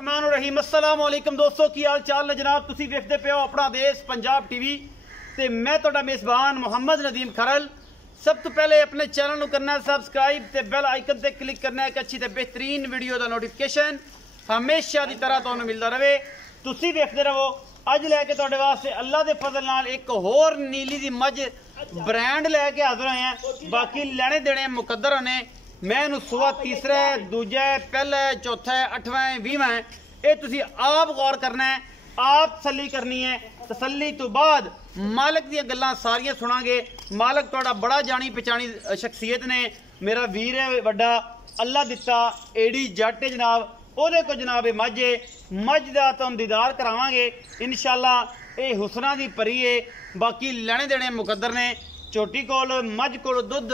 बिस्मिल्लाहिर्रहमानिर्रहीम। अस्सलाम वालेकुम दोस्तों, की हाल चाल ने जनाब। तुसी वेखदे पे हो अपना देश पंजाब टीवी ते मैं तुहाडा मेज़बान मोहम्मद नदीम खरल। सब तो पहले अपने चैनल को करना है सब्सक्राइब ते बेल आइकन ते क्लिक करना है एक अच्छी ते बेहतरीन वीडियो का नोटिफिकेशन हमेशा की तरह तुहानू मिलता रहे। तुसी वेखदे रहो। अज लैके तुहाडे वास्ते अल्लाह के फजल नाल एक होर नीली दी मझ ब्रांड लैके हाजिर होए हैं। बाकी लेने देने मुकद्दर ने। मैं सुबह तीसरा है, दूजा है, पहला है, चौथा है, 8वां है, 20वां है। ये तुसी आप गौर करना है, आप तसल्ली करनी है। तसल्ली तो बाद मालक दी गल्लां सारियां सुनांगे। मालक तुहाडा बड़ा जानी पहचानी शख्सियत ने। मेरा वीर है वड्डा, अल्लाह दिता एडी जट है जनाब। ओहदे को जनाब मझ दा तुहानू दीदार करावांगे इंशाअल्लाह। ये हुसना दी परी है। बाकी लेने देने मुकद्दर ने। छोटी कोल मझ कोल दुध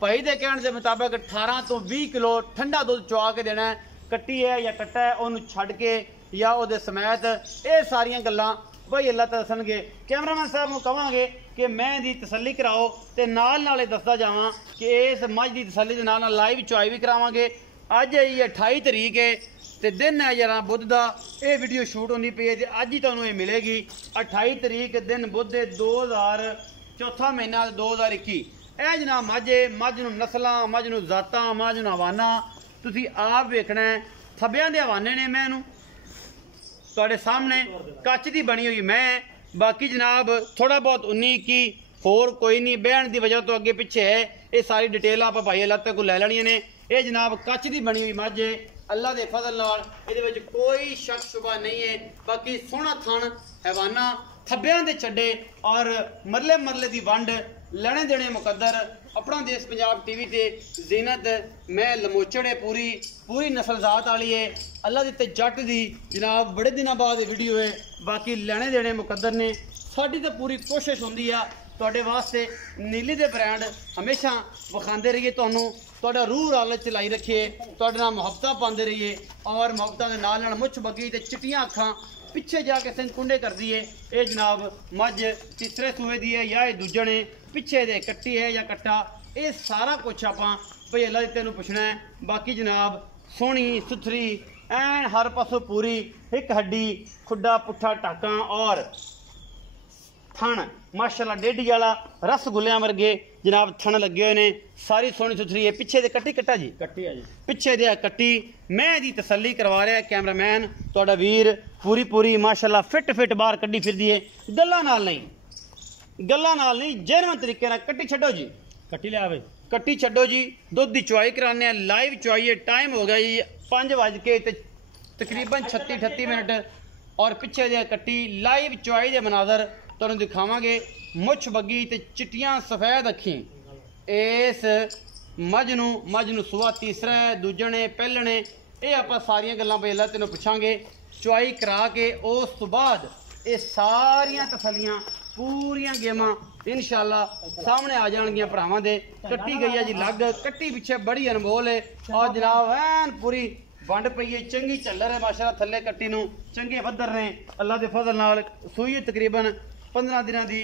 भाई के कहने के मुताबिक 18 तो 20 किलो ठंडा दुध चुआ के देना है। कट्टी है या कट्टा है उन्होंने छड़ के या वो समेत ये सारिया गल्लां भाई अल्लाह तो दसणगे। कैमरामैन साहब को कहांगे कि मैं दी तसल्ली कराओ तो नाल दसदा जावां कि इस मझ की तसल्ली के नाल लाइव चुआई भी करावांगे। अज है 28 तरीक है तो दिन है जरा बुध का ये वीडियो शूट होनी पई है। अज ही तुहानू ये मिलेगी 28 तरीक दिन बुध 2000 चौथा महीना 2021। यह जनाब मझ नूं नस्लां, मझ नूं जातां, मझ नूं हवाना तुसीं आप वेखना है। थब्बियां दे हवाने ने मैनू तुहाडे सामने कच दी बनी हुई मैं। बाकी जनाब थोड़ा बहुत 19-21 होर कोई नहीं, बहन की वजह तो अगे पिछे है। ये सारी डिटेल आप भाई अल्लाह को लै लैनियां ने। यह जनाब कच दी बनी हुई मझ है अल्लाह के फजल नाल। ये कोई शक शुबा नहीं है। बाकी सोहना थण हैवाना थब्बियां दे छड्डे और मरले मरले की वंड लेने देने मुकद्दर। अपना देश पंजाब टीवी ते जीनत मैं लमोचड़ है पूरी नस्ल जात वाली है। अल्लाह दिते जट दी जनाब बड़े दिनों बाद वीडियो है। बाकी लेने देने मुकद्दर ने। साडी तो पूरी कोशिश होंदी है तुहाडे वास्ते नीली दे ब्रांड हमेशा विखांदे रहिए। तुहाडा रूह लालच लाई रखिए, तुहाडे नाल मुहब्बतां पांदे रहिए और मुहब्बतां दे नाल मुछ बगी ते चिट्टियां अखां पिछे जाके सिंह कुंडे कर दी है। ये जनाब मझ तीसरे सूए दी है या दूजन है, पिछे दे कट्टी है या कट्टा, ये सारा कुछ आप भाई अल्लाह तेनू पुछना है। बाकी जनाब सोहनी सुथरी एन हर पासों पूरी एक हड्डी खुड्डा पुट्ठा टाका और थण माशाल्लाह डेढ़ी वाला रसगुल्लियां वर्गे जनाब थण लगे हुए ने। सारी सोहनी सुथरी है। पिछे दे कट्टी कट्टा जी कट्टी है जी, पिछे दे कट्टी मैं दी तसल्ली करवा रहा है कैमरामैन तुहाडा वीर। पूरी माशाल्लाह फिट बाहर कड्डी फिरदी है। गल्लां नाल नहीं जेनवन तरीके नाल कट्टी छड्डो जी, कट्टी ले आवे कट्टी छड्डो जी। दुध की चुआई कराने लाइव चुआई है। टाइम हो गया जी 5 बज के तकरीबन 36-38 मिनट और पिछे दे कट्टी लाइव चुआई दे मनाजर तुहानू दिखावांगे। मुछ बगी ते चिट्टियां सफेद अखी इस मझ नूं सुबह तीसरा है, दूजन है, पहलन है। ये आप सारिया गल्लां भाई अल्लाह तेनों पुछांगे चुआई करा के। उस तो बाद ये सारिया तसलियां पूरियां गेमां इंशाअल्लाह सामने आ जाएगियां भरावां दे। कट्टी गई है जी लग, कट्टी पिछे बड़ी अनमोल है और जनाब एन पूरी वंड पई है। चंगी झल्लर है माशाल्लाह थल्ले कट्टी नूं चंगे वद्दर ने अल्लाह के फजल नाल। सूई तकरीबन 15 दिनों की,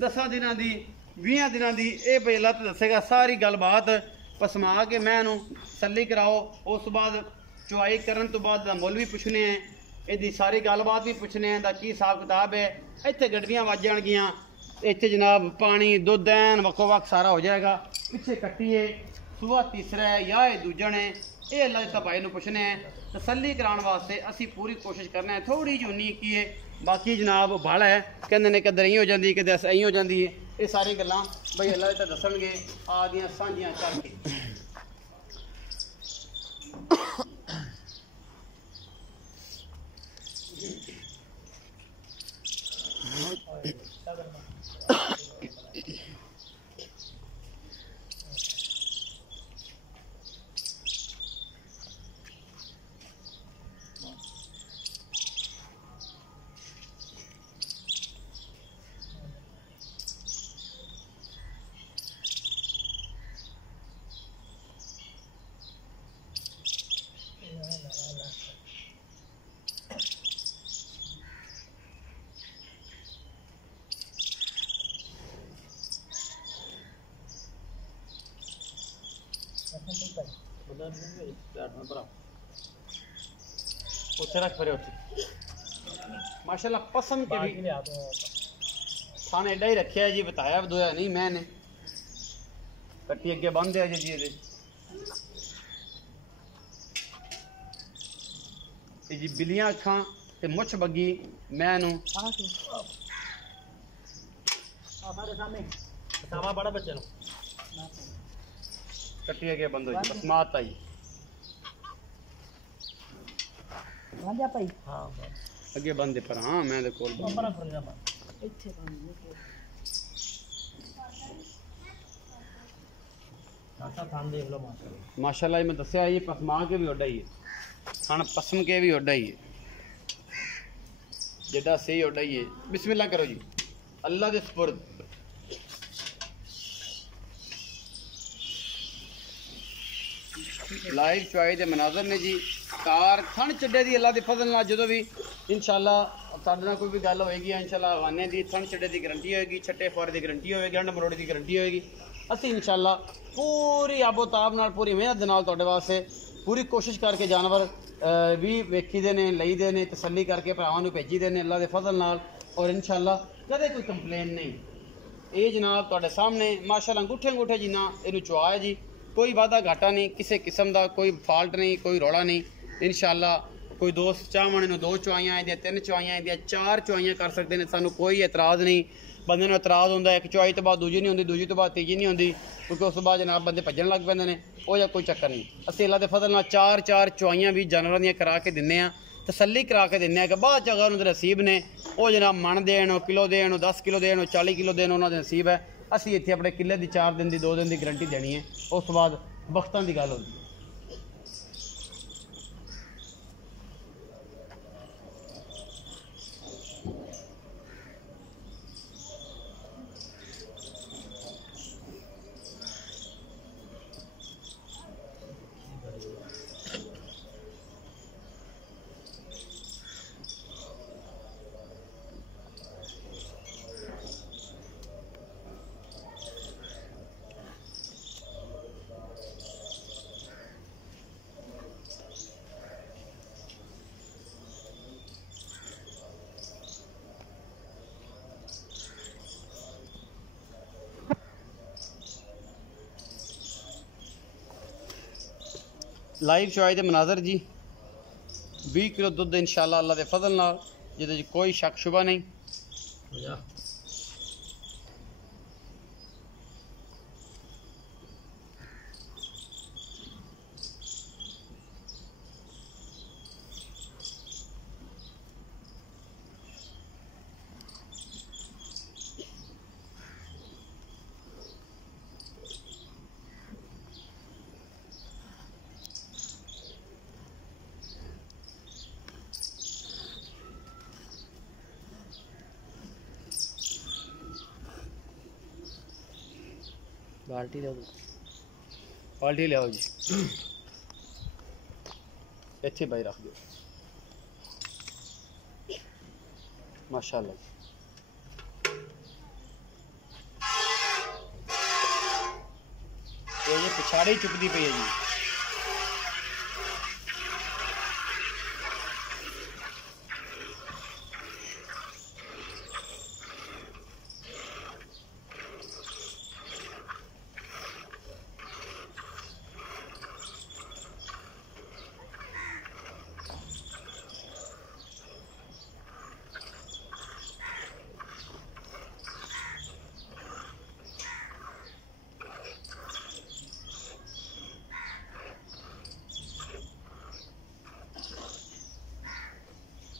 10 दिनों की, 20 दिनों की। ये भाई अल्लाह तो दसेगा सारी गलबात पसमा के मैं तसल्ली कराओ। उस बाद चुआई करन तो बाद मुल भी पुछने हैं, इसकी सारी गलबात भी पुछने हैं की हिसाब किताब है। इत्थे गड्डियां वज जाएगियां, इत्थे जनाब पानी दुध ऐन वक्को वक् सारा हो जाएगा। पिछे कट्टी है, सुबह तीसरा है या दूजन है। ये अल्लाह के भाई को पुछने हैं तसल्ली कराने वास्ते असी पूरी कोशिश करना है। थोड़ी जी 19-21 है। बाकी जनाब भाड़ा है कहते ने कदर ही हो जाती है कदे अं हो जाती है। ये सारी गल्लां भाई अल्लाह तो दसणगे आदियां सांझियां करके। उसे रख परे उठे माशाल्लाह पसंद के भी थाने एडा ही रखे है जी बताया दोया नहीं मैंने कट्टी अगे बंद है जी जी बिलियां अखां ते मुछ बगी मैनू बड़ा बच्चे कट्टी अगे बंद हो जी बस मात आई अगे बंद पर हाँ मैं दे कोल माशाल्लाह मैं दस्या ये पसमा के भी ओडा ही है खाना पसम के भी ओडा ही है जेड़ा सही ओडा ही है बिस्मिल्लाह करो जी अल्लाह दे सुपुर्द लाइव चुआई दे मनाजर ने जी कार थन चड्डे दी अल्लाह दे फजल नाल जदों भी इंशाल्लाह साडे नाल कोई भी गल होएगी इंशाल्लाह हवाने दी थन चड्डे दी गारंटी होएगी छट्टे फौर दी गारंटी होएगी अंड मरोड़ी दी गारंटी होएगी असी इंशाल्लाह पूरी आबोताब नाल पूरी मेहनत दे नाल तुहाडे वास्ते पूरी कोशिश करके जानवर भी वेखी दे ने लई दे ने तसल्ली करके भरावां नूं भेजी दे ने अल्लाह दे फजल नाल और इंशाल्लाह कदे कोई कंप्लेन नहीं ये जनाब तुहाडे सामने माशाल्लाह अंगूठे अंगूठे जिन्ना इहनूं चुआ है जी कोई वादा घाटा नहीं किसी किस्म का कोई फॉल्ट नहीं कोई रौला नहीं इंशाल्लाह कोई दोस्त चाहवन इन्हूं 2 चुआइयां इंदियां 3 चुआइयां इंदियां 4 चुआइयां कर सकते हैं सानू कोई एतराज़ नहीं बंदे नूं एतराज़ होंदा एक चुआई तो बाद दूजी नहीं होंदी दूजी तो बाद तीजी नहीं होंदी क्योंकि उस बाद जनाब बंदे भजन लग पैंदे ने वो या कोई चक्कर नहीं असीं अल्लाह दे फजल नाल 4 चुआइयां भी जानवरां दियां करा के दिन्ने आ तसल्ली करा के दिन्ने कि बाद च अगर उन्हां दे नसीब ने वो जनाब मन देण किलो देण 10 किलो देण 40 किलो देण उन्हां दे नसीब है असीं इत्थे अपने किले दी 4 दिन दी 2 दिन दी गारंटी देनी है उस बाद वक्तां दी गल होंदी लाइव चुआई दे मनाजर जी 20 किलो दुध इंशाल्लाह अल्लाह दे फजल नाल जिहदे कोई शक शुबा नहीं बाल्टी ले बाल्टी ले आओ जी इत्थे भाई रख दो माशाल्लाह ये पिछाड़ी चुकती पई है जी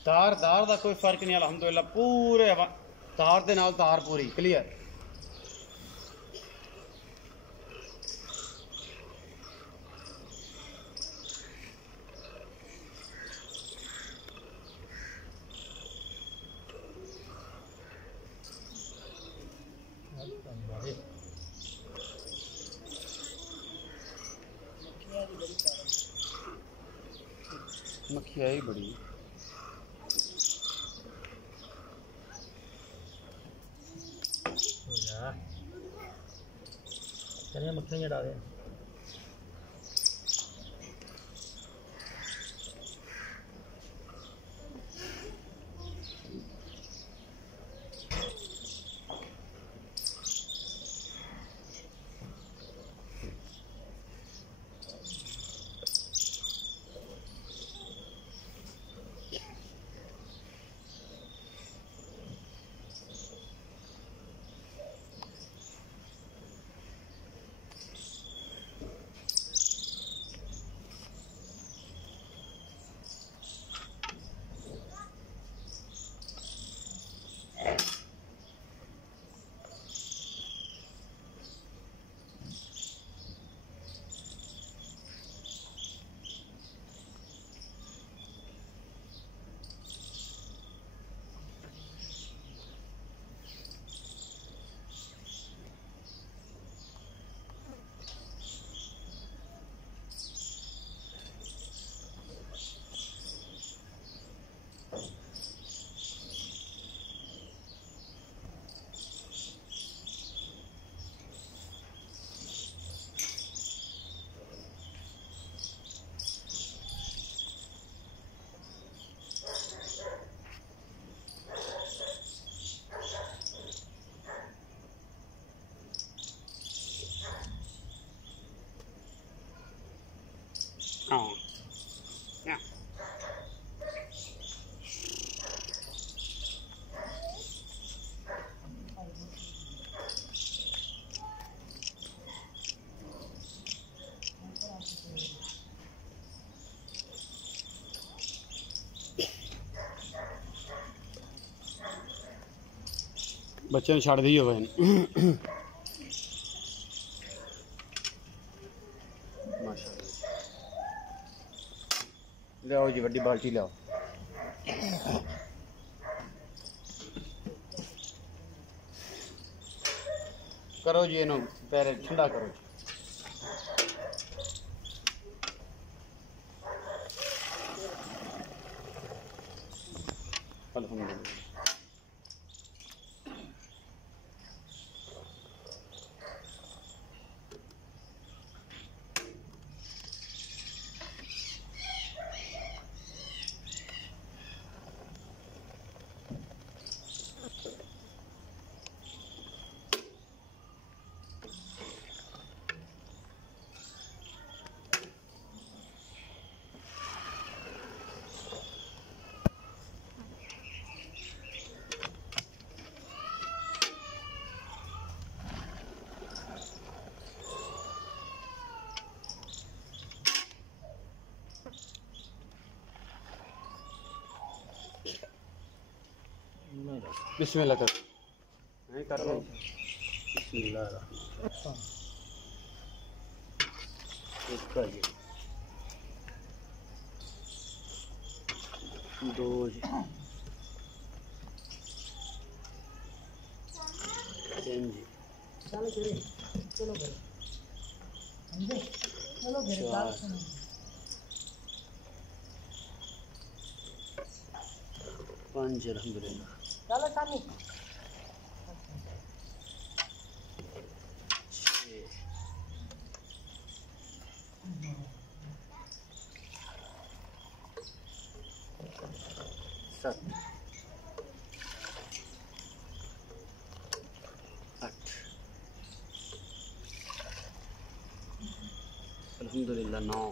तार का कोई फर्क नहीं अलहमदुलिल्लाह पूरे तार दे नाल तार पूरी क्लियर मक्खियाँ ही बड़ी चलिए मक्खियाँ डाल दें बच्चे ने छड़ दी हो माशाअल्लाह। लियाओ जी वड्डी बाल्टी लियाओ। करो जी इन्हों पैरे ठंडा करो जी। अल्हम्दुलिल्लाह। बिस्मिल्लाह कर नहीं कर रहा बिस्मिल्लाह इसका ये 2 जी 3 जी चलो चलो चलो चलो पाँच अल्हम्दुलिल्लाह। चलो सामने 7 8 अल्हम्दुलिल्लाह 9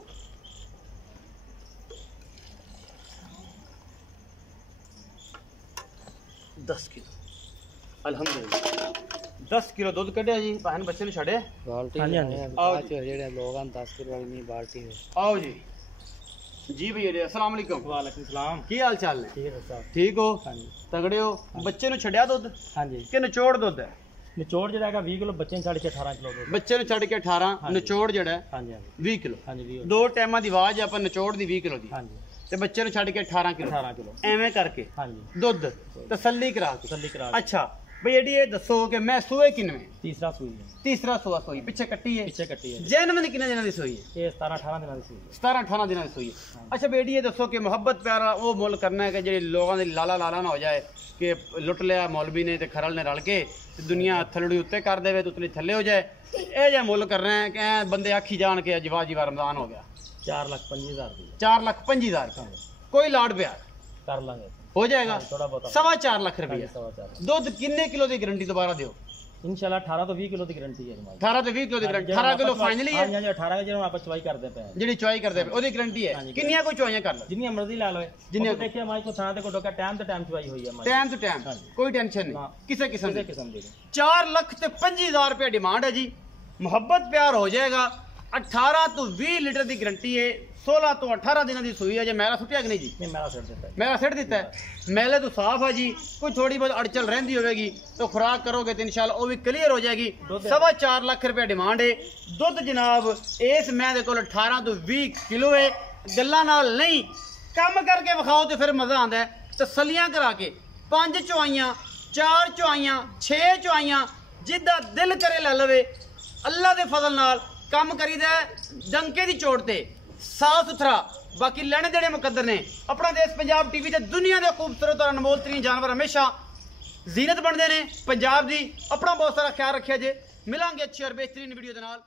10 किलो अल्हम्दुलिल्लाह 10 किलो दूध कढ़िया जी भैन बच्चे ने छड़े बाल्टी आओ जेड़े लोग 10 किलो वाली नहीं बाल्टी है। आओ जी जी भैया जी अस्सलाम वालेकुम। वालेकुम सलाम। की हाल चाल ने? ठीक है साहब। ठीक हो? हाँ जी। तगड़े हो? बच्चे ने छड़िया दुध हाँ जी। कि निचोड़ दुध है? निचोड़ जड़ा है 20 किलो बच्चे ने छड़ के 18 किलो दूध। बच्चे ने छड़ के 18 हाँ जी। निचोड़ जड़ा है हाँ जी 20 किलो। हाँ जी 20। दो टाइमां दी आवाज अपन निचोड़ दी 20 किलो दी हाँ जी ते बच्चे ने छड़ के 18 किलो एवें करके हाँ जी दुध तसल्ली करा के तसल्ली करा। अच्छा भई एडी ये दसो कि मैं सूए किनवे? तीसरा सूई है। तीसरा सूआ सोई पीछे कट्टी है पीछे कट्टी है। जैनवन कितने दिनों दी सोई है? ये 17-18 दिन की सूई है। 17-18 दिनों की सोई है। अच्छा बेटी ये दसो कि मोहब्बत प्यारा वो मुल करना है कि जेडे लोगों दे लाला लाला ना हो जाए कि लुट लिया मौलवी ने ते खरल ने रल के ते दुनिया थलड़ी उत्ते कर देवे ते उतली थल्ले हो जाए ए जे मुल करना है कि बंदे आखी जान के जीवा जीवा रमजान हो गया 4,25,000 दी 4,25,000 कोई लाड प्यार कर लांगे हो जाएगा। थोड़ा बहुत 4.25 लाख रुपया 4.25 दुध किन्ने किलो की गारंटी दोबारा दियो? इंशाल्लाह 18 तो 20 किलो की गारंटी है हमारी। 18 तो 20 किलो की गारंटी 18 किलो फाइनली है। हां जी 18 के जो आप चवाई करते पे जेडी चवाई करदे पे ओदी गारंटी है किन्नियां कोई चवाइयां कर लो जिन्नी मर्जी ला लो जिन्नी देखिए हमारी को थाना को डोका टाइम तो टाइम चवाई हुई है हमारी टाइम टू टाइम कोई टेंशन नहीं किसे किस्म किसी दी किस्म दी 4,25,000 रुपया डिमांड है जी। मोहब्बत प्यार हो जाएगा। 18 तो 20 लीटर की गारंटी है। 16 तो 18 दिन की सुई है। जे मेरा सुटिया कि नहीं जी? नहीं मेरा सेट देता है। मेरा सेट दिता है मेले तो साफ है जी। कोई थोड़ी बहुत अड़चल रहती होगी तो खुराक करोगे तो इंशाल्लाह वो भी क्लियर हो जाएगी। 4.25 लाख रुपया डिमांड है। दुध जनाब इस मैं दे कोल 18 तो 20 किलो है। गल्लां नाल नहीं कम करके विखाओ तो फिर मजा आता है। तसलियां करा के 5 चौआइयां 4 चौआइयां 6 चौआइयां जिद्दा दिल करे ला लवे अल्लाह दे फजल नाल कम करीदा डंके दी चोट ते साफ सुथरा। बाकी लेने देने मुकद्दर ने। अपना देश पंजाब टीवी ते दुनिया के खूबसूरत और अनमोल तरीन जानवर हमेशा जीनत बनते हैं पंजाब दी। अपना बहुत सारा ख्याल रखिया जे। मिलांगे अच्छी और बेहतरीन वीडियो दे नाल।